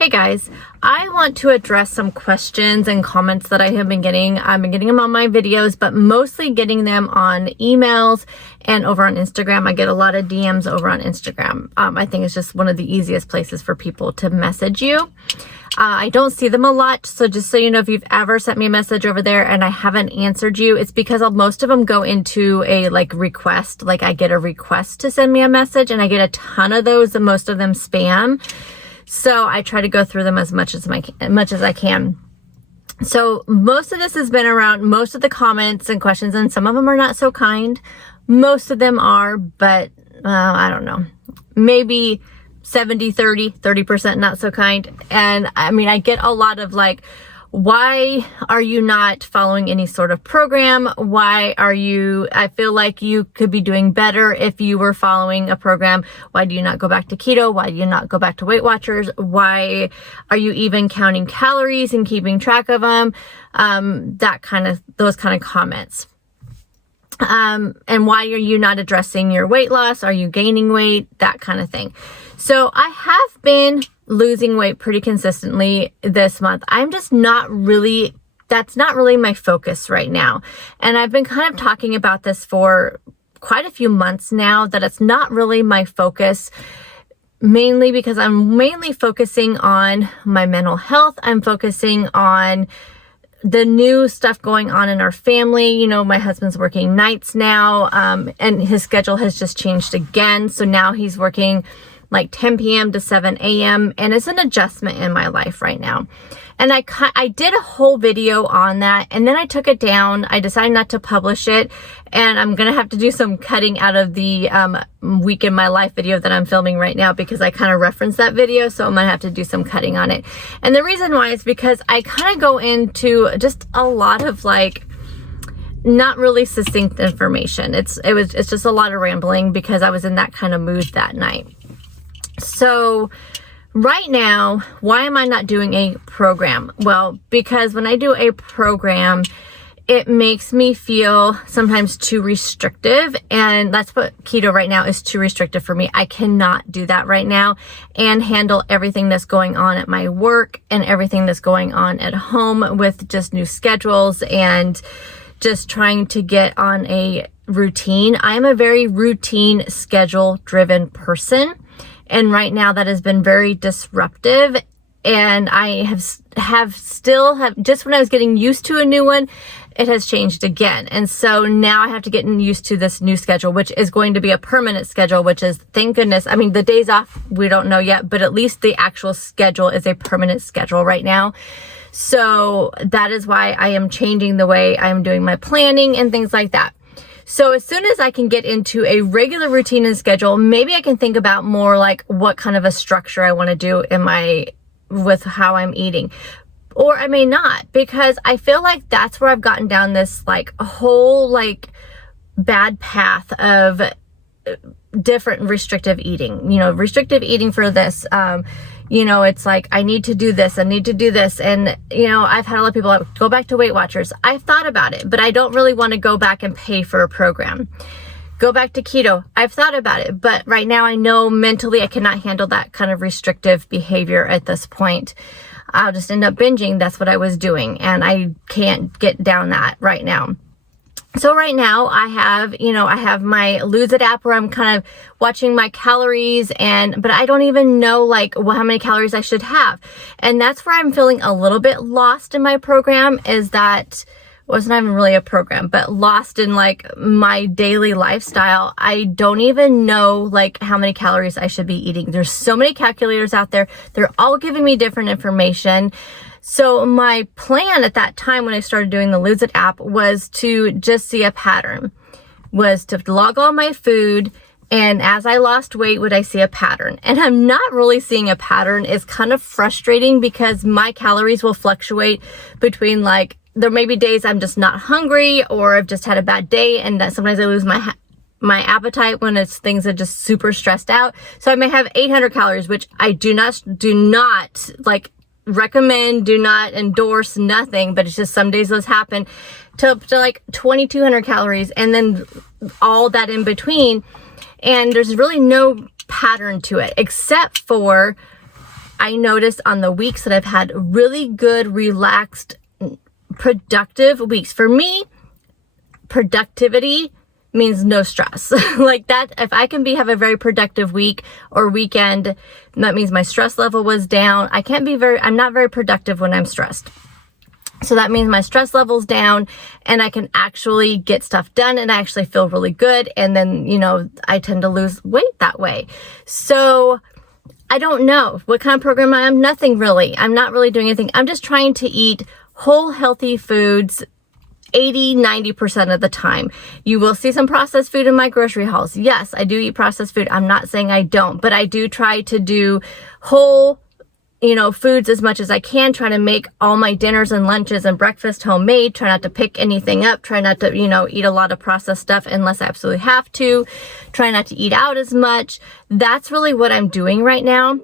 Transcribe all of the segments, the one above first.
Hey guys, I want to address some questions and comments that I have been getting. I've been getting them on my videos, but mostly getting them on emails and over on Instagram. I get a lot of DMs over on Instagram. I think it's just one of the easiest places for people to message you. I don't see them a lot, so just so you know, if you've ever sent me a message over there and I haven't answered you, it's because most of them go into a request. I get a request to send me a message, and I get a ton of those, and most of them spam. So I try to go through them as much as I can. So most of this has been around most of the comments and questions, and some of them are not so kind. Most of them are, but I don't know, maybe 70-30% not so kind. And I mean, I get a lot of why are you not following any sort of program? I feel like you could be doing better if you were following a program. Why do you not go back to keto? Why do you not go back to Weight Watchers? Why are you even counting calories and keeping track of them? Those kind of comments. And why are you not addressing your weight loss? Are you gaining weight? That kind of thing. So I have been losing weight pretty consistently this month. that's not really my focus right now. And I've been kind of talking about this for quite a few months now, that it's not really my focus, mainly because I'm mainly focusing on my mental health. I'm focusing on the new stuff going on in our family. You know, my husband's working nights now, and his schedule has just changed again. So now he's working 10 p.m. to 7 a.m. and it's an adjustment in my life right now. And I did a whole video on that, and then I took it down. I decided not to publish it, and I'm going to have to do some cutting out of the week in my life video that I'm filming right now, because I kind of referenced that video, so I'm going to have to do some cutting on it. And the reason why is because I kind of go into just a lot of not really succinct information. It's just a lot of rambling because I was in that kind of mood that night. So right now, why am I not doing a program? Well, because when I do a program, it makes me feel sometimes too restrictive, and that's what keto right now is, too restrictive for me. I cannot do that right now and handle everything that's going on at my work and everything that's going on at home with just new schedules and just trying to get on a routine. I am a very routine, schedule-driven person. And right now that has been very disruptive, and I have just when I was getting used to a new one, it has changed again. And so now I have to get used to this new schedule, which is going to be a permanent schedule, which is, thank goodness. I mean, the days off, we don't know yet, but at least the actual schedule is a permanent schedule right now. So that is why I am changing the way I'm doing my planning and things like that. So as soon as I can get into a regular routine and schedule, maybe I can think about more what kind of a structure I want to do with how I'm eating. Or I may not, because I feel like that's where I've gotten down this whole bad path of different restrictive eating. Restrictive eating for this, it's I need to do this, I need to do this. And, I've had a lot of people go back to Weight Watchers. I've thought about it, but I don't really want to go back and pay for a program. Go back to keto. I've thought about it, but right now I know mentally I cannot handle that kind of restrictive behavior at this point. I'll just end up binging. That's what I was doing, and I can't get down that right now. So right now I have my Lose It app where I'm kind of watching my calories, but I don't even know how many calories I should have. And that's where I'm feeling a little bit lost in my program, is that wasn't even really a program, but lost in my daily lifestyle. I don't even know how many calories I should be eating. There's so many calculators out there. They're all giving me different information. So my plan at that time when I started doing the Lose It app was to just see a pattern, was to log all my food, and as I lost weight, would I see a pattern? And I'm not really seeing a pattern. It's kind of frustrating because my calories will fluctuate between there may be days I'm just not hungry, or I've just had a bad day, and that sometimes I lose my appetite when it's things that are just super stressed out. So I may have 800 calories, which I do not recommend, do not endorse, nothing, but it's just some days those happen to 2,200 calories, and then all that in between. And there's really no pattern to it, except for I noticed on the weeks that I've had really good, relaxed, productive weeks. For me, productivity means no stress. Like that, if I can have a very productive week or weekend, that means my stress level was down. I'm not very productive when I'm stressed. So that means my stress level's down and I can actually get stuff done and I actually feel really good. And then, I tend to lose weight that way. So I don't know what kind of program I am. Nothing really. I'm not really doing anything. I'm just trying to eat whole, healthy foods 80-90% of the time. You will see some processed food in my grocery hauls. Yes, I do eat processed food. I'm not saying I don't, but I do try to do whole, foods as much as I can, try to make all my dinners and lunches and breakfast homemade, try not to pick anything up, try not to, eat a lot of processed stuff unless I absolutely have to, try not to eat out as much. That's really what I'm doing right now.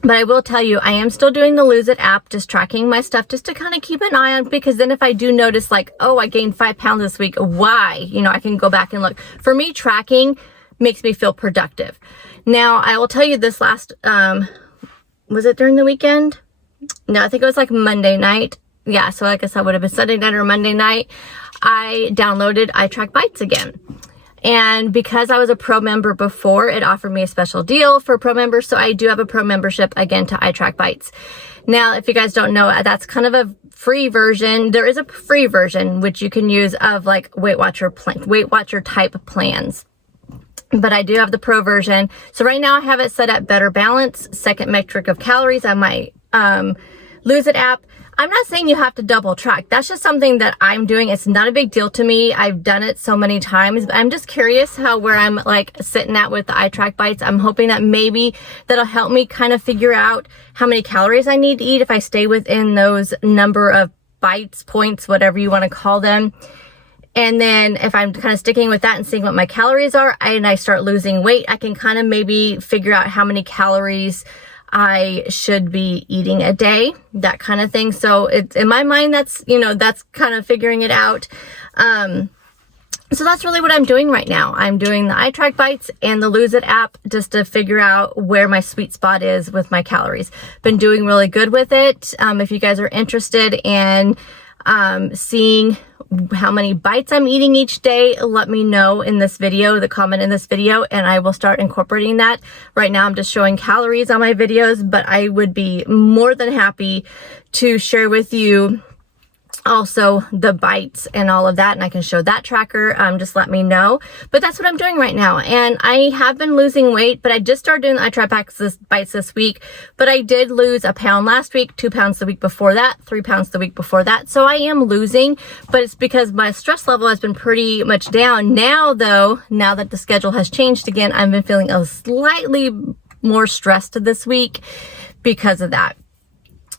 But I will tell you, I am still doing the Lose It app, just tracking my stuff just to kind of keep an eye on, because then if I do notice like, oh, I gained 5 pounds this week, why? I can go back and look. For me, tracking makes me feel productive. Now, I will tell you this last, was it during the weekend? No, I think it was like Monday night. Yeah, so I guess that would have been Sunday night or Monday night. I downloaded iTrack Bites again. And because I was a pro member before, it offered me a special deal for pro members. So I do have a pro membership again to iTrack Bites. Now, if you guys don't know, that's kind of a free version. There is a free version, which you can use of like Weight Watcher type plans. But I do have the pro version. So right now I have it set at better balance, second metric of calories on my Lose It app. I'm not saying you have to double track. That's just something that I'm doing. It's not a big deal to me. I've done it so many times. I'm just curious where I'm like sitting at with the iTrack Bites. I'm hoping that maybe that'll help me kind of figure out how many calories I need to eat if I stay within those number of bites, points, whatever you want to call them. And then if I'm kind of sticking with that and seeing what my calories are and I start losing weight, I can kind of maybe figure out how many calories I should be eating a day, that kind of thing. So it's in my mind, that's kind of figuring it out. So that's really what I'm doing right now. I'm doing the iTrack Bites and the Lose It app just to figure out where my sweet spot is with my calories. Been doing really good with it. If you guys are interested in seeing how many bites I'm eating each day, let me know in this video, the comment in this video, and I will start incorporating that. Right now I'm just showing calories on my videos, but I would be more than happy to share with you also the bites and all of that, and I can show that tracker. Just let me know. But that's what I'm doing right now, and I have been losing weight, but I just started doing the iTrack Bites this week. But I did lose a pound last week, 2 pounds the week before that, 3 pounds the week before that. So I am losing, but it's because my stress level has been pretty much down. Now though, now that the schedule has changed again, I've been feeling a slightly more stressed this week because of that.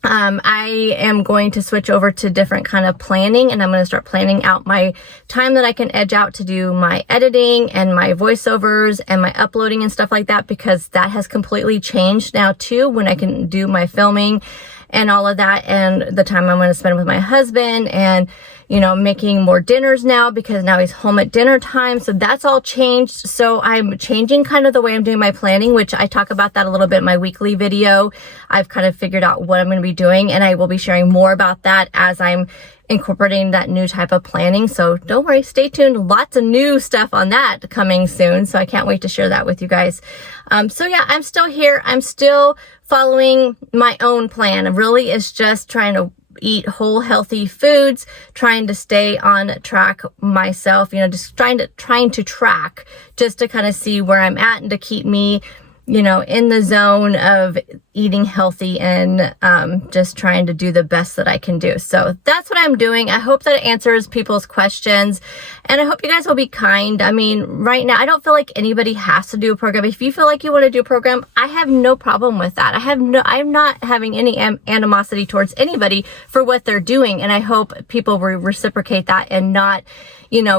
I am going to switch over to different kind of planning, and I'm going to start planning out my time that I can edge out to do my editing and my voiceovers and my uploading and stuff like that, because that has completely changed now too, when I can do my filming and all of that, and the time I'm going to spend with my husband, and making more dinners now because now he's home at dinner time. So that's all changed. So I'm changing kind of the way I'm doing my planning, which I talk about that a little bit in my weekly video. I've kind of figured out what I'm going to be doing, and I will be sharing more about that as I'm incorporating that new type of planning. So don't worry, stay tuned. Lots of new stuff on that coming soon. So I can't wait to share that with you guys. So yeah, I'm still here. I'm still following my own plan. Really, it's just trying to eat whole, healthy foods, trying to stay on track myself, just trying to track just to kind of see where I'm at and to keep me, in the zone of eating healthy and just trying to do the best that I can do. So that's what I'm doing. I hope that it answers people's questions, and I hope you guys will be kind. I mean, right now, I don't feel like anybody has to do a program. If you feel like you want to do a program, I have no problem with that. I'm not having any animosity towards anybody for what they're doing, and I hope people will reciprocate that and not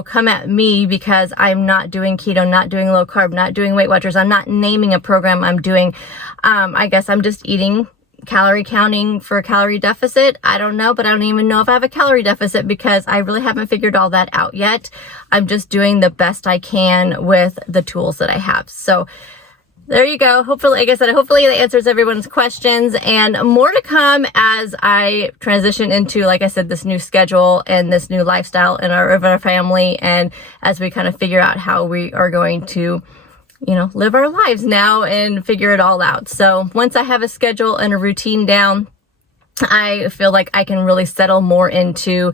come at me because I'm not doing keto, not doing low carb, not doing Weight Watchers. I'm not naming a program I'm doing. I guess I'm just eating calorie counting for a calorie deficit. I don't know, but I don't even know if I have a calorie deficit because I really haven't figured all that out yet. I'm just doing the best I can with the tools that I have. So there you go. Hopefully, like I said, hopefully that answers everyone's questions, and more to come as I transition into, like I said, this new schedule and this new lifestyle in our family, and as we kind of figure out how we are going to, you know, live our lives now and figure it all out. So once I have a schedule and a routine down, I feel like I can really settle more into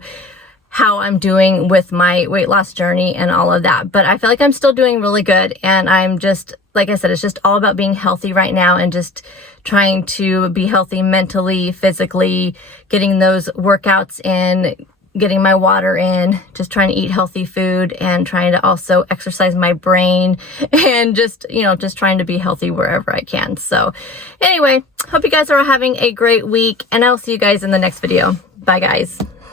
how I'm doing with my weight loss journey and all of that. But I feel like I'm still doing really good, and I'm just, like I said, it's just all about being healthy right now and just trying to be healthy mentally, physically, getting those workouts in, getting my water in, just trying to eat healthy food and trying to also exercise my brain and just, you know, just trying to be healthy wherever I can. So anyway, hope you guys are having a great week, and I'll see you guys in the next video. Bye guys.